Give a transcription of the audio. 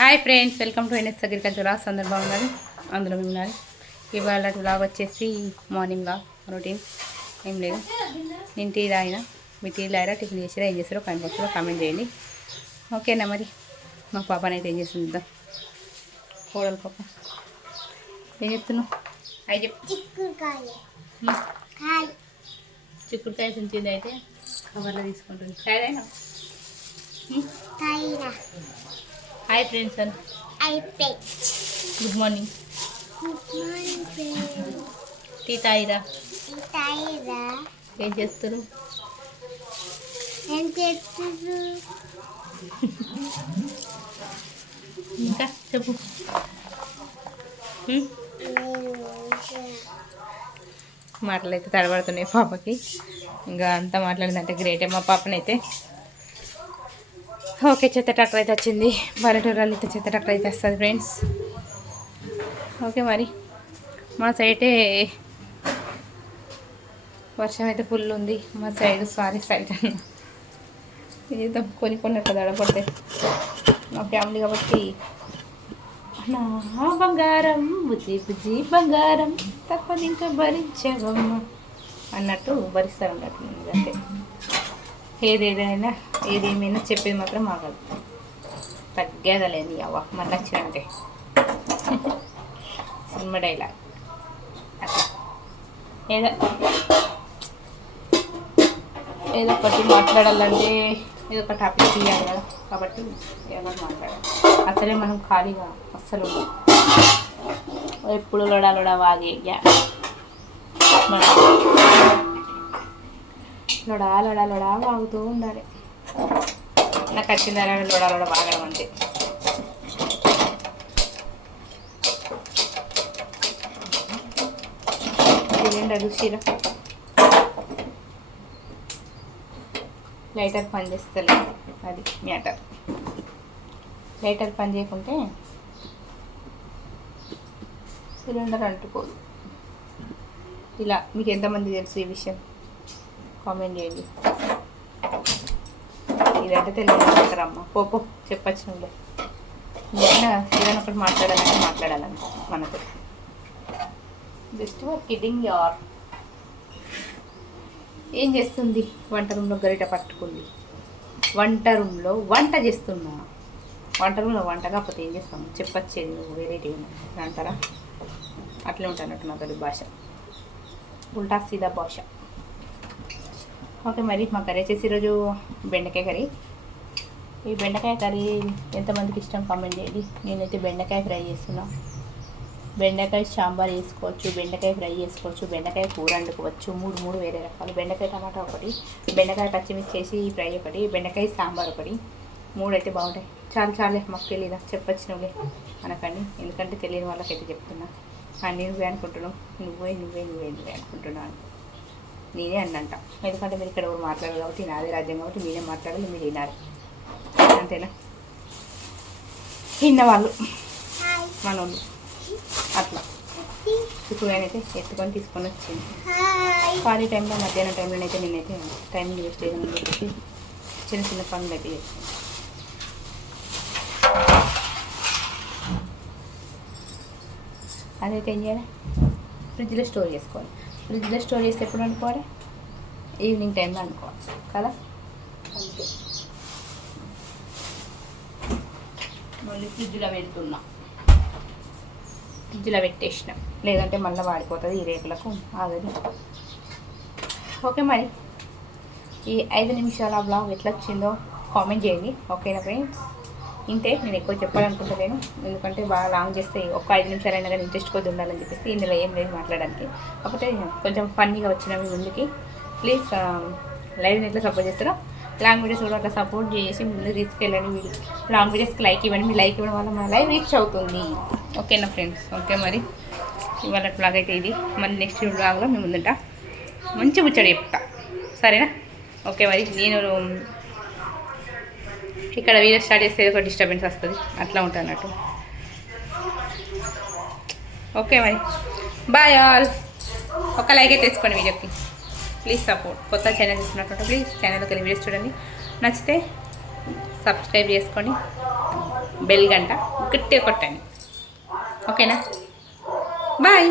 Hi friends, welcome to N S agriculture vlogs. అందరు బాగున్నారు, అందులో మేము ఉన్నారు. ఇవాళ వ్లాగ్ వచ్చేసి మార్నింగ్ వ్లాగ్ రొటీన్. ఏం లేదు, నేను టీ తాగిన, మీ టీ తాగినా, టిఫిన్ చేసిరా, ఏం చేస్తారో కామెంట్ చేయండి. ఓకేనా? మరి మా పాపనైతే ఏం చేస్తుందా, కోడలు పాప ఏం చెప్తున్నావు? అవి చెప్పు. చిక్కుడుకాయ తుంచింది, అయితే కవర్లో తీసుకుంటుంది. సరేనా? Hi friends, good morning. Tea తాయిరా. ఏం చేస్తారు? ఇంకా చెప్పు. మాటలు అయితే తడబడుతున్నాయి పాపకి. ఇంకా అంతా మాట్లాడిందంటే గ్రేటే మా పాపనైతే. ఓకే, చెత్త ట్రాక్టర్ అయితే వచ్చింది. పల్లెటూరులో అయితే చెత్త ట్రాక్టర్ అయితే వస్తుంది ఫ్రెండ్స్. ఓకే, మరి మా సైడే వర్షం అయితే ఫుల్ ఉంది మా సైడ్. సారీ సైడ్ ఇది కొన్ని అట్లా దడపడితే మా ఫ్యామిలీ కాబట్టి. నా బంగారం బుజ్జి బుజ్జి బంగారం తప్పది ఇంకా భరించవమ్మ అన్నట్టు భరిస్తారు అన్నట్టు. అంటే ఏదేమైనా చెప్పేది మాత్రం ఆగదు, తగ్గేదలేని అవ్వ మళ్ళీ వచ్చినంటే సినిమా డైలాగ్. ఏదో ఒకటి మాట్లాడాలంటే ఏదో ఒక టాపిక్ తీయాలి కదా, కాబట్టి ఏదో మాట్లాడాలి. అసలే మనం ఖాళీగా అస్సలు ఎప్పుడు లొడా వాగే లొడా వాగుతూ ఉండాలి. నాకు వచ్చిందా లొడా వాగడం అంటే. సిలిండర్ చీర లైటర్ పని చేస్తలే, అది మ్యాటర్. లైటర్ పని చేయకుంటే సిలిండర్ అంటుకోదు. ఇలా మీకు ఎంతమంది తెలుసు ఈ విషయం కామెంట్ చేయండి. ఇదంటే తెలియదమ్మా, పోపో చెప్పచ్చు. నువ్వు ఏదైనా ఒకటి మాట్లాడాలంటే మనకు జస్ట్ కిడ్డింగ్ యార్. ఏం చేస్తుంది? వంట రూమ్లో గరిట పట్టుకుంది. వంట రూమ్లో వంట చేస్తున్నా. వంట రూమ్లో వంట కాకపోతే ఏం చేస్తాము చెప్పచ్చేది. నువ్వు వెరైటీ అంటారా? అట్లే ఉంటానట్టు నా తల్లి భాష, ఉల్టా సీదా భాష. ఓకే, మరి మా కర్రీ వచ్చేసి ఈరోజు బెండకాయ కర్రీ. ఈ బెండకాయ కర్రీ ఎంతమందికి ఇష్టం కామెంట్ చేయండి. నేనైతే బెండకాయ ఫ్రై చేస్తున్నా. బెండకాయ సాంబార్ వేసుకోవచ్చు, బెండకాయ ఫ్రై చేసుకోవచ్చు, బెండకాయ కూర వండుకోవచ్చు. మూడు వేరే రకాలు. బెండకాయ టమాటా ఒకటి, బెండకాయ పచ్చిమిర్చి చేసి ఫ్రై ఒకటి, బెండకాయ సాంబార్ ఒకటి. 3 అయితే బాగుంటాయి. చాలే, మాకు తెలీదా చెప్పచ్చు నువ్వే అనకండి, ఎందుకంటే తెలియని వాళ్ళకైతే చెప్తున్నా. నువ్వే అనుకుంటున్నావు, నువ్వే అనుకుంటున్నాను. నేనే అన్నంట, ఎందుకంటే మీరు ఇక్కడ ఎవరు మాట్లాడాలి కాబట్టి, నాదే రాజ్యం కాబట్టి నేనే మాట్లాడాలి, మీరు వినాలి. అంతేనా? విన్నవాళ్ళు మనోళ్ళు అట్లా. ఇప్పుడు నేనైతే ఎత్తుకొని తీసుకొని వచ్చింది. ఖాళీ టైంలో మధ్యాహ్నం టైంలోనైతే నేనైతే టైం వేస్ట్ చేయదని చెప్పి చిన్న పనులు అయితే చేస్తాను. అదైతే ఏం చేయాలి? ఫ్రిడ్జ్లో స్టోర్ చేసుకోవాలి. ఫ్రిడ్జ్లో స్టోర్ చేస్తే ఎప్పుడు అనుకోవాలి? ఈవినింగ్ టైంలో అనుకోవాలి కదా. అంతే. మళ్ళీ ఫ్రిడ్జ్లో పెట్టేసినాం, లేదంటే మళ్ళీ వాడిపోతుంది ఈ రేపులకు ఆగది. ఓకే, మరి ఈ 5 నిమిషాల బ్లాగ్ ఎట్లా వచ్చిందో కామెంట్ చేయండి. ఓకేనా ఫ్రెండ్స్? ఇంతే, నేను ఎక్కువ చెప్పాలనుకుంటలేను, ఎందుకంటే బాగా లాంగ్ చేస్తే ఒక 5 నిమిషాలైనా కానీ ఇంట్రెస్ట్ కొద్ది ఉండాలని చెప్పేసి ఇందులో ఏం లేదు మాట్లాడడానికి. కాకపోతే కొంచెం ఫన్నీగా వచ్చినవి ముందుకి. ప్లీజ్ లైవ్ని ఎట్లా సపోర్ట్ చేస్తారో లాంగ్ వీడియోస్ కూడా అట్లా సపోర్ట్ చేసి ముందుకు తీసుకెళ్ళండి. లాంగ్ వీడియోస్కి లైక్ ఇవ్వండి. మీ లైక్ ఇవ్వడం వల్ల మన లైవ్ రీచ్ అవుతుంది. ఓకేనా ఫ్రెండ్స్? ఓకే, మరి ఇవాళ బ్లాగ్ అయితే ఇది. మళ్ళీ నెక్స్ట్ బ్లాగ్లో మేము ముందుంటా, మంచి ముచ్చట చెప్తా, సరేనా? ఓకే, మరి నేను ఇక్కడ వీడియో స్టార్ట్ చేస్తే ఒక డిస్టర్బెన్స్ వస్తుంది, అట్లా ఉంటుంది అన్నట్టు. ఓకే, మరి బాయ్ ఆల్. ఒక లైక్ అయితే తీసుకోండి వీడియోకి. Please support. కొత్త ఛానల్ చూస్తున్నట్టు ప్లీజ్ ఛానల్కి వెళ్ళి వీడియోస్ చూడండి. నచ్చితే సబ్స్క్రైబ్ చేసుకోండి, బెల్ గంట గట్టిగా కొట్టండి. ఓకేనా? బాయ్.